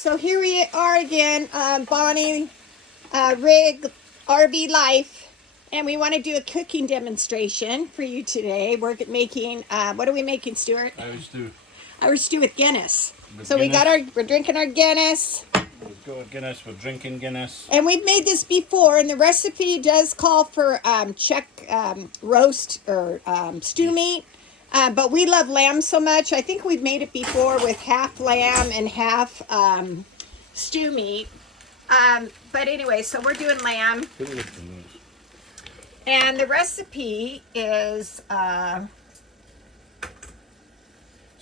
So here we are again, Bonnie, Rig, RV Life, and we want to do a cooking demonstration for you today. We're making, what are we making, Stuart? Irish stew. Irish stew with Guinness. With so Guinness. we're drinking our Guinness. We've got Guinness, we're drinking Guinness. And we've made this before, and the recipe does call for roast or stew meat. But we love lamb so much. I think we've made it before with half lamb and half stew meat. But anyway, so we're doing lamb. And the recipe is... So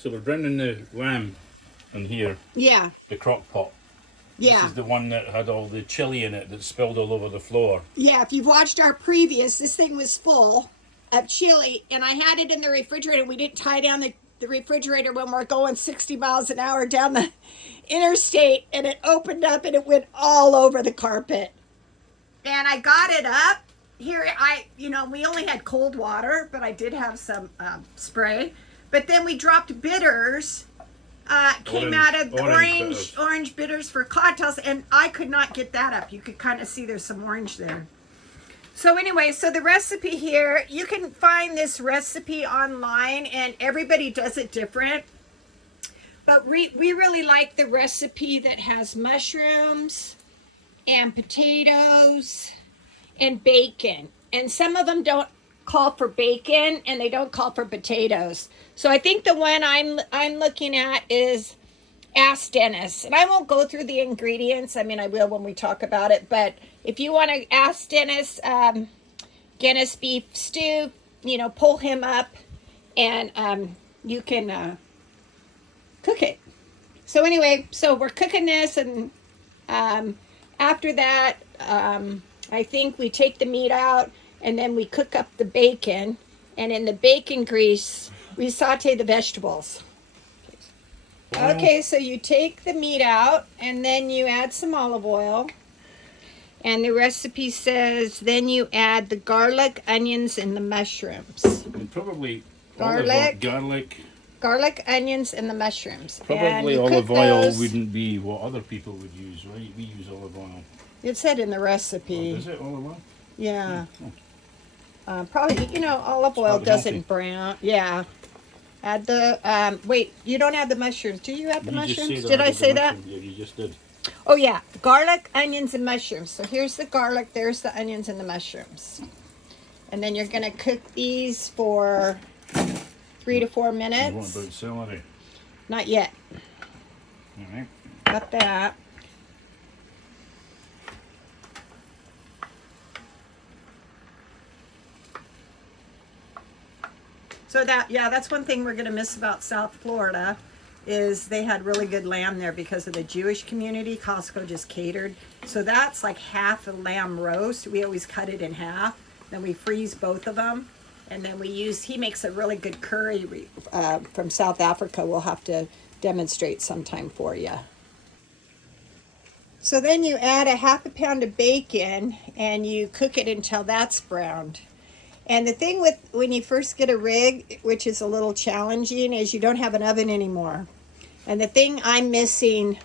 we're browning the lamb in here. Yeah. The crock pot. Yeah. This is the one that had all the chili in it that spilled all over the floor. Yeah, if you've watched our previous, this thing was full of chili, and I had it in the refrigerator. We didn't tie down the refrigerator when we're going 60 miles an hour down the interstate, and it opened up and it went all over the carpet. And I got it up. Here, we only had cold water, but I did have some spray. But then we dropped bitters. Came out of orange bitters for cocktails, and I could not get that up. You could kind of see there's some orange there. So anyway, so the recipe here, you can find this recipe online, and everybody does it different. But we really like the recipe that has mushrooms and potatoes and bacon. And some of them don't call for bacon, and they don't call for potatoes. So I think the one I'm looking at is Ask Dennis. And I won't go through the ingredients. I mean, I will when we talk about it. But if you want to ask Dennis, Guinness beef stew, pull him up, and you can cook it. So anyway, so we're cooking this, and after that, I think we take the meat out, and then we cook up the bacon, and in the bacon grease, we saute the vegetables. Okay, so you take the meat out, and then you add some olive oil. And the recipe says then you add the garlic, onions, and the mushrooms. And probably garlic, onions, and the mushrooms. Probably olive oil wouldn't be what other people would use, right? We use olive oil. It said in the recipe. Oh, is it olive oil? Yeah. Probably, olive oil doesn't brown. Yeah. Add the, wait, you don't add the mushrooms. Do you add the mushrooms? Did I say that? Yeah, you just did. Oh, yeah. Garlic, onions, and mushrooms. So here's the garlic, there's the onions and the mushrooms. And then you're going to cook these for 3 to 4 minutes. What about celery? Not yet. All right. Got that. So that's one thing we're going to miss about South Florida is they had really good lamb there because of the Jewish community. Costco just catered. So that's like half a lamb roast. We always cut it in half. Then we freeze both of them. And then he makes a really good curry from South Africa. We'll have to demonstrate sometime for you. So then you add a half a pound of bacon and you cook it until that's browned. And the thing with when you first get a rig, which is a little challenging, is you don't have an oven anymore. And the thing I'm missing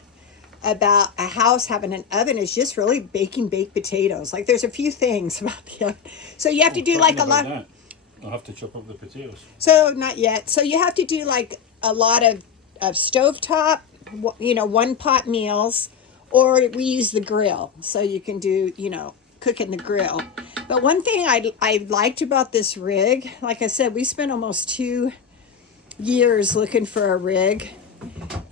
about a house having an oven is just really baking baked potatoes. Like there's a few things about the oven. So you have to do like a lot. I'll have to chop up the potatoes. So not yet. So you have to do like a lot of stovetop, one pot meals, or we use the grill. So you can do, cook in the grill. But one thing I liked about this rig, like I said, we spent almost 2 years looking for a rig.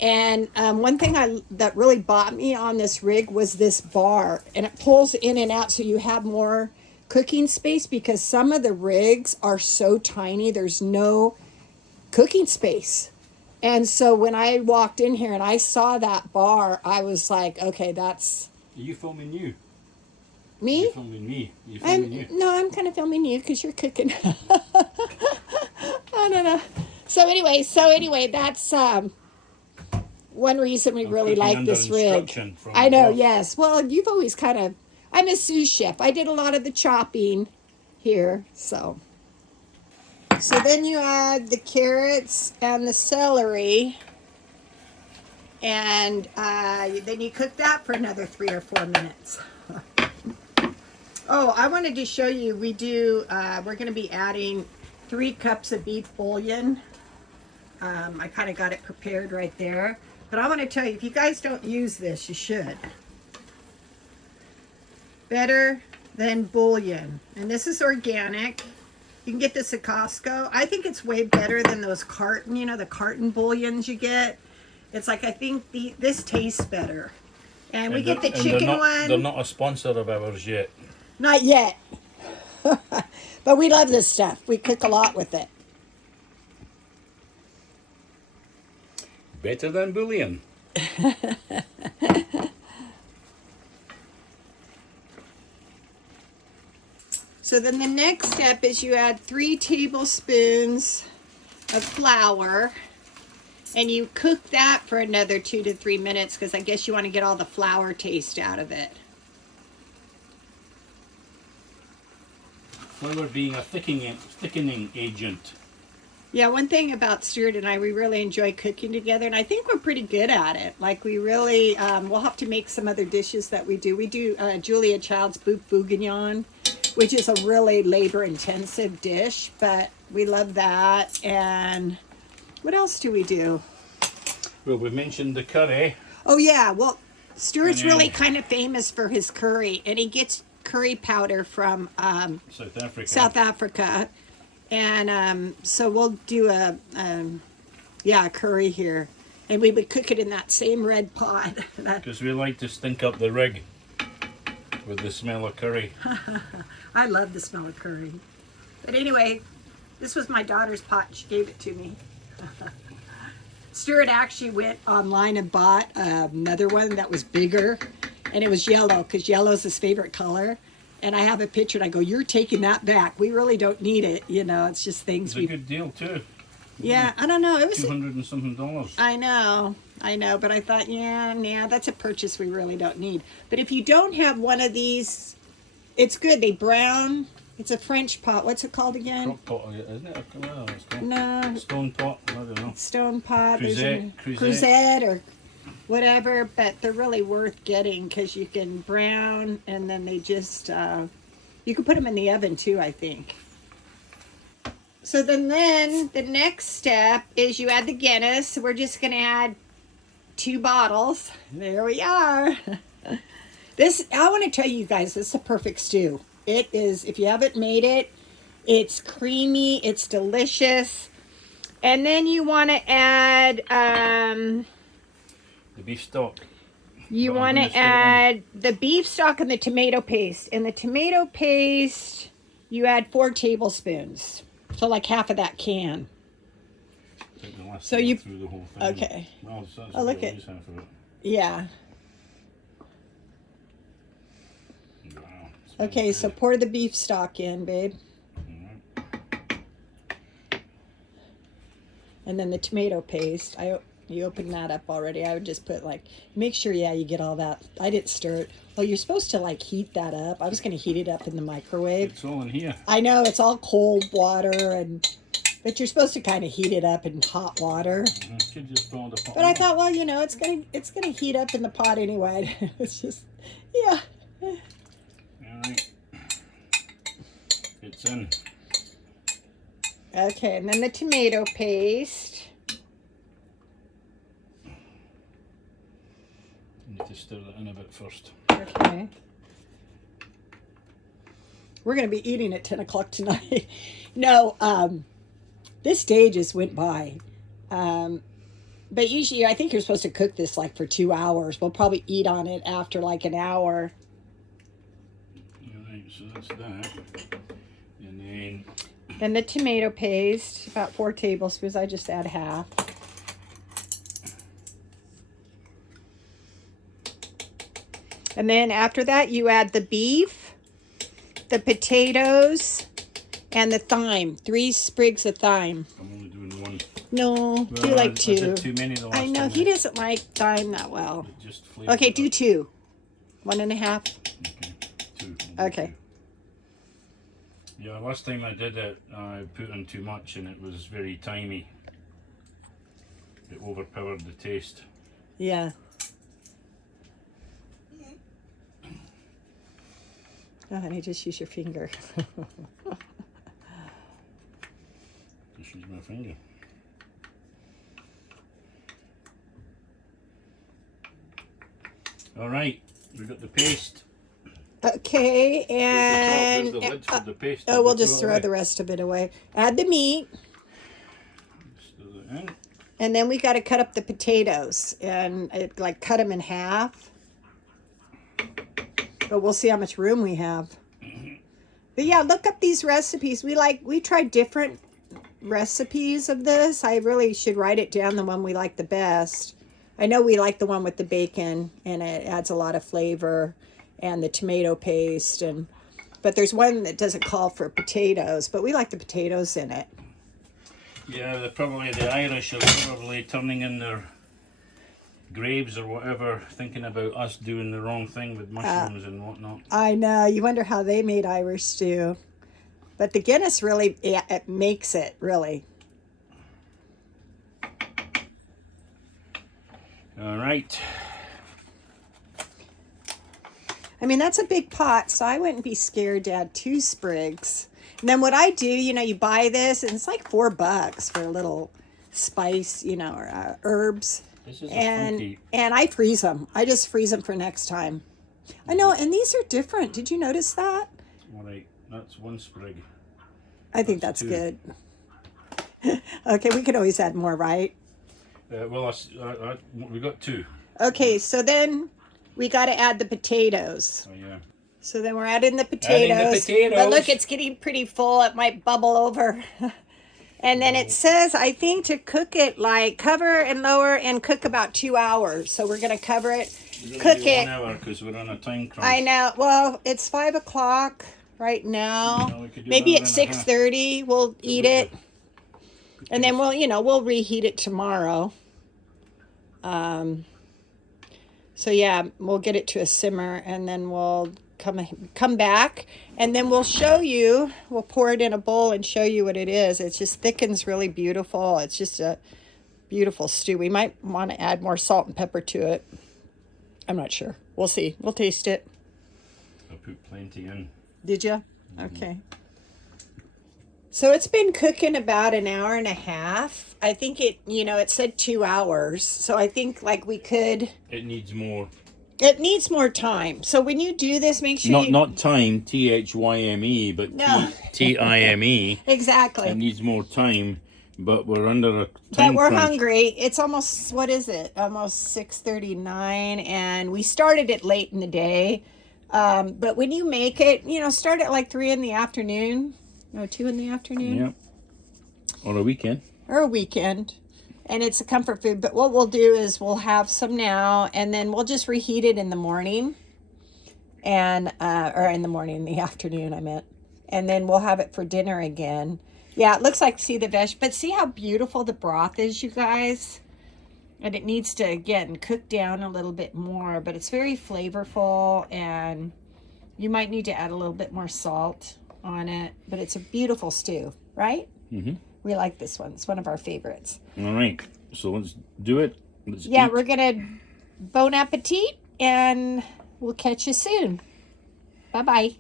And one thing that really bought me on this rig was this bar. And it pulls in and out so you have more cooking space because some of the rigs are so tiny, there's no cooking space. And so when I walked in here and I saw that bar, I was like, okay, that's... Are you filming you? Me? You're filming me. You're filming you. No, I'm kind of filming you because you're cooking. I don't know. So anyway, that's one reason we really like this rig. I know, yes. Well, you've always I'm a sous chef. I did a lot of the chopping here, so. So then you add the carrots and the celery. And then you cook that for another 3 or 4 minutes. Oh, I wanted to show you, we're going to be adding 3 cups of beef bouillon. I kind of got it prepared right there. But I want to tell you, if you guys don't use this, you should. Better than bouillon. And this is organic. You can get this at Costco. I think it's way better than those carton, the carton bouillons you get. It's like, I think this tastes better. And we get the chicken one. They're not a sponsor of ours yet. Not yet. But we love this stuff. We cook a lot with it. Better than bouillon. So then the next step is you add 3 tablespoons of flour. And you cook that for another 2 to 3 minutes because I guess you want to get all the flour taste out of it. Flour being a thickening agent. Yeah, one thing about Stuart and I, we really enjoy cooking together, and I think we're pretty good at it. Like, we really, we'll have to make some other dishes that we do. We do Julia Child's bourguignon, which is a really labor-intensive dish, but we love that. And what else do we do? Well, we mentioned the curry. Oh, yeah. Well, Stuart's really kind of famous for his curry, and he gets curry powder from South Africa. And so we'll do a curry here. And we would cook it in that same red pot. Because we like to stink up the rig with the smell of curry. I love the smell of curry. But anyway, this was my daughter's pot. She gave it to me. Stuart actually went online and bought another one that was bigger. And it was yellow, because yellow is his favorite color. And I have a picture, and I go, you're taking that back. We really don't need it. It's just things. It's a good deal, too. Yeah, I don't know. It was $200 and something. I know. But I thought, that's a purchase we really don't need. But if you don't have one of these, it's good. They brown. It's a French pot. What's it called again? Crock pot, isn't it? No, it's called No. Stone pot. I don't know. Stone pot. Creuset or whatever, but they're really worth getting because you can brown, and then they just you can put them in the oven too, I think. So then the next step is you add the Guinness. We're just going to add 2 bottles. There we are. I want to tell you guys, this is a perfect stew. It is. If you haven't made it, it's creamy, it's delicious. And then you want to add the beef stock. You want to add the beef stock and the tomato paste. And the tomato paste, you add 4 tablespoons. So like half of that can. So you through the whole thing. Okay. Well, oh, look at. Yeah. Wow. Okay, so pour the beef stock in, babe. And then the tomato paste. You opened that up already. I would just put make sure, you get all that. I didn't stir it. Oh, you're supposed to heat that up. I was going to heat it up in the microwave. It's all in here. I know, it's all cold water, but you're supposed to kind of heat it up in hot water. But I thought, it's gonna heat up in the pot anyway. It's just, yeah. All right. It's in. Okay, and then the tomato paste. Need to stir that in a bit first. Okay. We're going to be eating at 10 o'clock tonight. No, this day just went by. But usually, I think you're supposed to cook this for 2 hours. We'll probably eat on it after an hour. All right, so that's that. And then the tomato paste, about 4 tablespoons. I just add half. And then after that, you add the beef, the potatoes, and the thyme. 3 sprigs of thyme. I'm only doing 1. No, well, do 2. I did too many the last I know, time. he doesn't like thyme that well. Just okay, do 2. 1.5. Okay, 2. Okay. 2. Yeah, last time I did it, I put in too much and it was very timey. It overpowered the taste. Yeah. Oh, honey, just use your finger. Just use my finger. All right, we got the paste. Okay, and Where's the lid for the paste? oh, we'll just throw the rest of it away. Add the meat, Stir it in. and then we got to cut up the potatoes and like cut them in half. But we'll see how much room we have. But yeah, look up these recipes. We tried different recipes of this. I really should write it down, the one we like the best. I know we like the one with the bacon, and it adds a lot of flavor, and the tomato paste, but there's one that doesn't call for potatoes, but we like the potatoes in it. Yeah, the Irish are probably turning in their graves or whatever, thinking about us doing the wrong thing with mushrooms and whatnot. I know. You wonder how they made Irish stew. But the Guinness really, it makes it, really. All right. I mean, that's a big pot, so I wouldn't be scared to add 2 sprigs. And then what I do, you buy this, and it's like $4 for a little spice, or herbs. This is And I freeze them. I just freeze them for next time. I know, and these are different. Did you notice that? All right, that's 1 sprig. I think that's 2. good. Okay, we could always add more, right? Well, we got 2. Okay, so then we got to add the potatoes. Oh yeah. So then we're adding the potatoes. Adding the potatoes. But look, it's getting pretty full. It might bubble over. And then it says, I think, to cook it, like cover and lower and cook about 2 hours. So we're going to cover it, cook it. 1 hour because we're on a time crunch. I know. Well, it's 5 o'clock right now. No, we could do Maybe an at hour and a half. 6:30 we'll eat it. And then we'll reheat it tomorrow. So yeah, we'll get it to a simmer, and then we'll come back, and then we'll show you. We'll pour it in a bowl and show you what it is. It just thickens really beautiful. It's just a beautiful stew. We might want to add more salt and pepper to it. I'm not sure. We'll see. We'll taste it. I put plenty in. Did you? Okay. So it's been cooking about an hour and a half. I think it said 2 hours. So I think we could. It needs more. It needs more time. So when you do this, make sure Not time, THYME, but No. TIME. Exactly. It needs more time, but we're under a But time we're crunch. hungry. It's almost, what is it? Almost 6:39, and we started it late in the day. But when you make it, start at like 3 in the afternoon. No, 2 in the afternoon. Yep. Or a weekend. Or a weekend. And it's a comfort food. But what we'll do is we'll have some now, and then we'll just reheat it in the morning. And, or in the afternoon, I meant. And then we'll have it for dinner again. Yeah, it looks like, see the veg, but see how beautiful the broth is, you guys? And it needs to, again, cook down a little bit more, but it's very flavorful, and you might need to add a little bit more salt on it, but it's a beautiful stew, right? Mm-hmm. We like this one. It's one of our favorites. All right, so let's do it. Let's Yeah, eat. we're going to bon appetit, and we'll catch you soon. Bye-bye.